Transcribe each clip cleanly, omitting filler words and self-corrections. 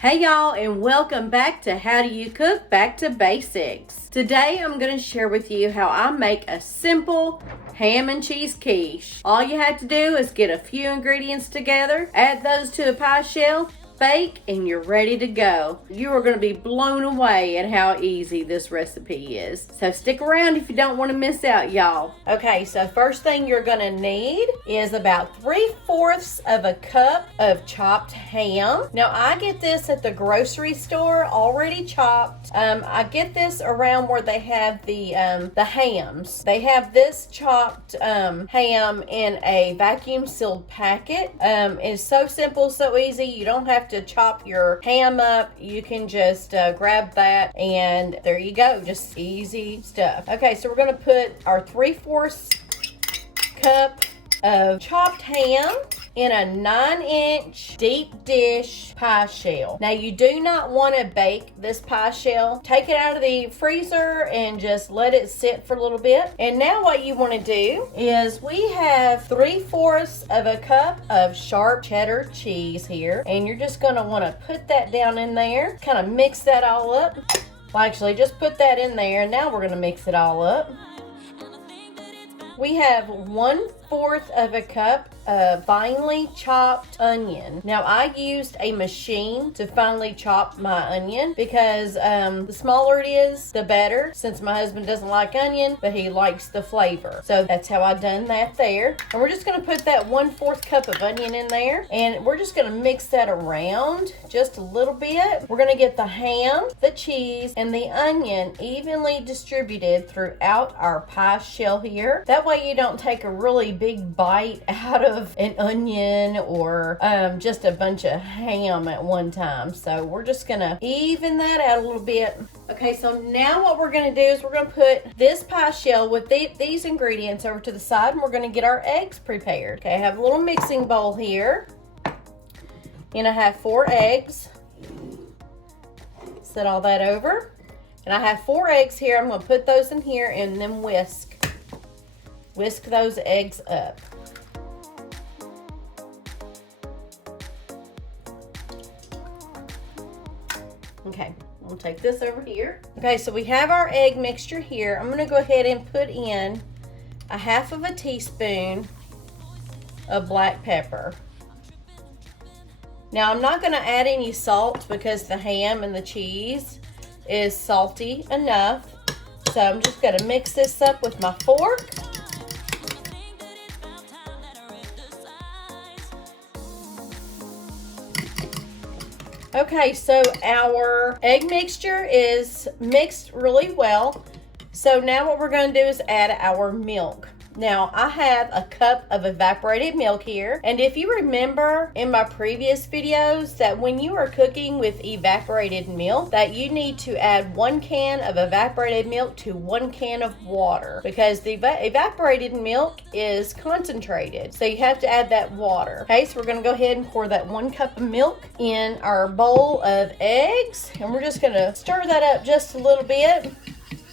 Hey y'all, and welcome back to How Do You Cook Back to Basics. Today I'm going to share with you how I make a simple ham and cheese quiche. All you have to do is get a few ingredients together, add those to a pie shell, bake, and you're ready to go. You are going to be blown away at how easy this recipe is. So stick around if you don't want to miss out, y'all. Okay, so first thing you're going to need is about 3/4 of a cup of chopped ham. Now I get this at the grocery store already chopped. I get this around where they have the hams. They have this chopped ham in a vacuum sealed packet. It's so simple, so easy. You don't have to chop your ham up. You can just grab that and there you go. Just easy stuff. Okay, so we're going to put our 3/4 cup of chopped ham in a 9-inch deep dish pie shell. Now you do not want to bake this pie shell. Take it out of the freezer and just let it sit for a little bit. And now what you want to do is we have 3/4 of a cup of sharp cheddar cheese here, and you're just going to want to put that down in there, kind of mix that all up. Well, actually just put that in there. Now we're going to mix it all up. We have 1/4 of a cup of finely chopped onion. Now I used a machine to finely chop my onion because the smaller it is, the better, since my husband doesn't like onion, but he likes the flavor. So that's how I done that there. And we're just gonna put that 1/4 cup of onion in there, and we're just gonna mix that around just a little bit. We're gonna get the ham, the cheese, and the onion evenly distributed throughout our pie shell here. That way you don't take a really big bite out of an onion or just a bunch of ham at one time. So we're just gonna even that out a little bit. Okay, so now what we're gonna do is we're gonna put this pie shell with these ingredients over to the side, and we're gonna get our eggs prepared. Okay, I have a little mixing bowl here, and I have 4 eggs. Set all that over, and I have 4 eggs here. I'm gonna put those in here and then whisk those eggs up. Okay, we'll take this over here. Okay, so we have our egg mixture here. I'm gonna go ahead and put in a 1/2 teaspoon of black pepper. Now I'm not gonna add any salt because the ham and the cheese is salty enough. So I'm just gonna mix this up with my fork. Okay, so our egg mixture is mixed really well. So now what we're going to do is add our milk. Now I have a cup of evaporated milk here, and if you remember in my previous videos that when you are cooking with evaporated milk that you need to add 1 can of evaporated milk to 1 can of water, because the evaporated milk is concentrated, so you have to add that water. Okay, so we're going to go ahead and pour that 1 cup of milk in our bowl of eggs, and we're just going to stir that up just a little bit.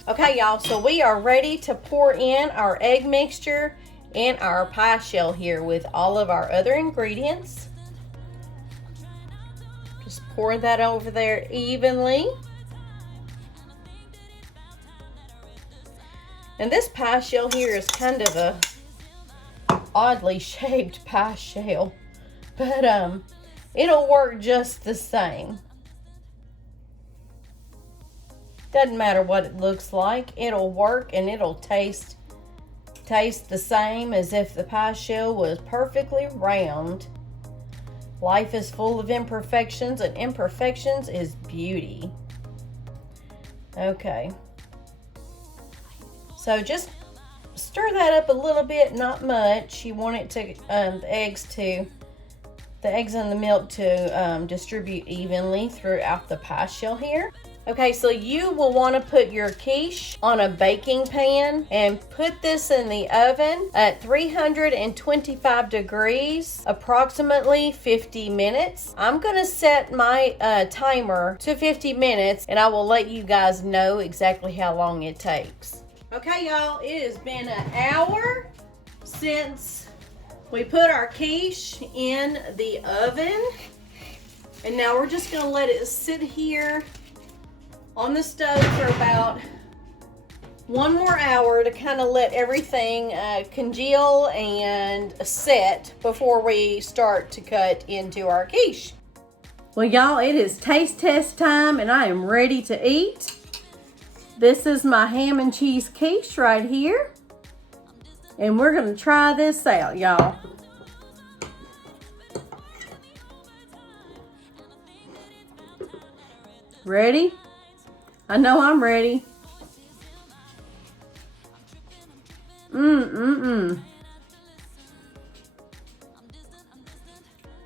Okay, y'all, so we are ready to pour in our egg mixture and our pie shell here with all of our other ingredients. Just pour that over there evenly. And this pie shell here is kind of a oddly shaped pie shell, but it'll work just the same. Doesn't matter what it looks like, it'll work and it'll taste the same as if the pie shell was perfectly round. Life is full of imperfections, and imperfections is beauty. Okay, so just stir that up a little bit, not much. You want it to the eggs and the milk to distribute evenly throughout the pie shell here. Okay, so you will want to put your quiche on a baking pan and put this in the oven at 325 degrees, approximately 50 minutes. I'm going to set my timer to 50 minutes, and I will let you guys know exactly how long it takes. Okay, y'all, it has been an hour since we put our quiche in the oven. And now we're just gonna let it sit here on the stove for about 1 more hour to kind of let everything congeal and set before we start to cut into our quiche. Well, y'all, it is taste test time and I am ready to eat. This is my ham and cheese quiche right here. And we're gonna try this out, y'all. Ready? I know I'm ready.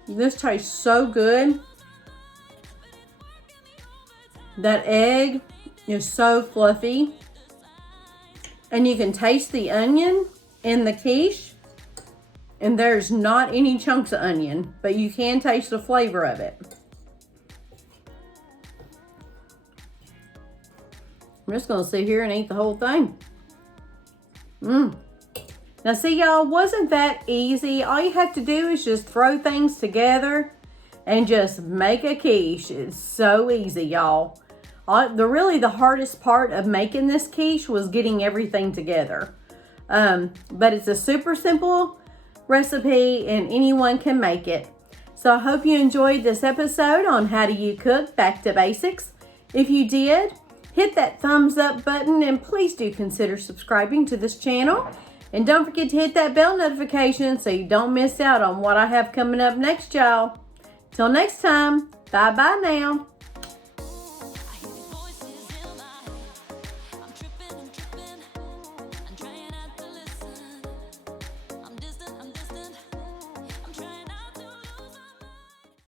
This tastes so good. That egg is so fluffy. And you can taste the onion in the quiche. And there's not any chunks of onion, but you can taste the flavor of it. I'm just gonna sit here and eat the whole thing. Now see, y'all, wasn't that easy? All you have to do is just throw things together and just make a quiche. It's so easy, y'all. Really the hardest part of making this quiche was getting everything together. But it's a super simple recipe and anyone can make it. So I hope you enjoyed this episode on How Do You Cook Back to Basics. If you did, hit that thumbs up button and please do consider subscribing to this channel. And don't forget to hit that bell notification so you don't miss out on what I have coming up next, y'all. Till next time, bye-bye now.